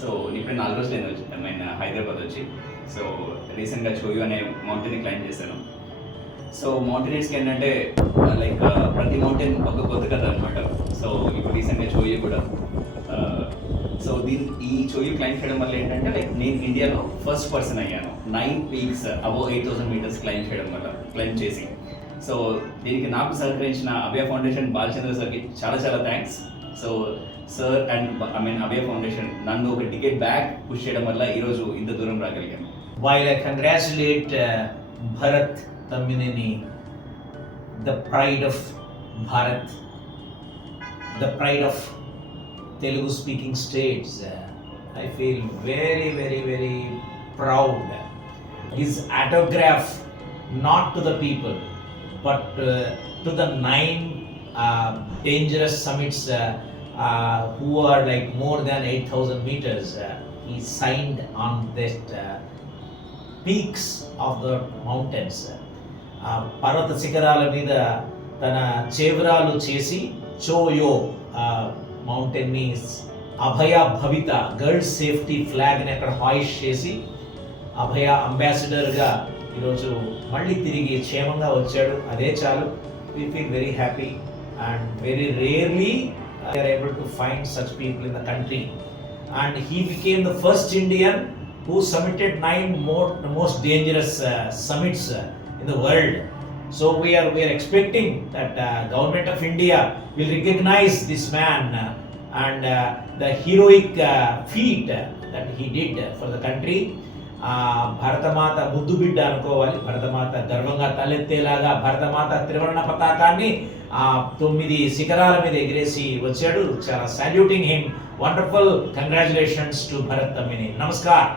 సో ఇప్పుడు 4 రోజులు నేను వచ్చి హైదరాబాద్ వచ్చి. సో రీసెంట్గా చోయు అనే మౌంటైన్ క్లైంబ్ చేశాను. సో మౌంటైనర్స్కి ఏంటంటే లైక్ ప్రతి మౌంటైన్ ఒక కొత్త కథ అనమాట. సో ఇప్పుడు రీసెంట్గా చోయు కూడా. సో ఈ చోయు క్లైంబ్ చేయడం వల్ల ఏంటంటే లైక్ నేను ఇండియాలో ఫస్ట్ పర్సన్ అయ్యాను 9 పీక్స్ అబోవ్ 8,000 మీటర్స్ క్లైంబ్ చేసి. సో దీనికి నాకు సహకరించిన అభయ ఫౌండేషన్ బాలచంద్ర సార్కి చాలా చాలా థ్యాంక్స్. సో సార్ అండ్ అభయ ఫౌండేషన్ నన్ను ఒక టికెట్ బ్యాక్ పుష్ చేయడం వల్ల ఈరోజు ఇంత దూరం రాగలిగాను. While I congratulate Bharat Tamineni, the pride of Bharat, the pride of Telugu speaking states, I feel very, very, very proud. His autograph not to the people but to the 9 dangerous summits who are like more than 8,000 meters. He signed on that peaks of the mountains. పర్వత శిఖరాల మీద తన చేవరాలు చేసి చోయో మౌంటైన్ని అభయ భవిత girls safety ఫ్లాగ్ని అక్కడ హాయిస్ట్ చేసి అభయ అంబాసిడర్గా ఈరోజు మళ్ళీ తిరిగి క్షేమంగా వచ్చాడు. అదే చాలు. We feel very happy and very rarely we are able to find such people in the country. And he became the first Indian who summited 9 most dangerous summits in the world. So we are expecting that government of India will recognize this man and the heroic feat that he did for the country. Bharatmata ముద్దు బిడ్డ అనుకోవాలి. భరతమాత గర్వంగా తలెత్తేలాగా భరతమాత త్రివర్ణ పతాకాన్ని 9 శిఖరాల మీద ఎగిరేసి వచ్చాడు. చాలా saluting him. Wonderful congratulations to Bharat Tammini. నమస్కారం.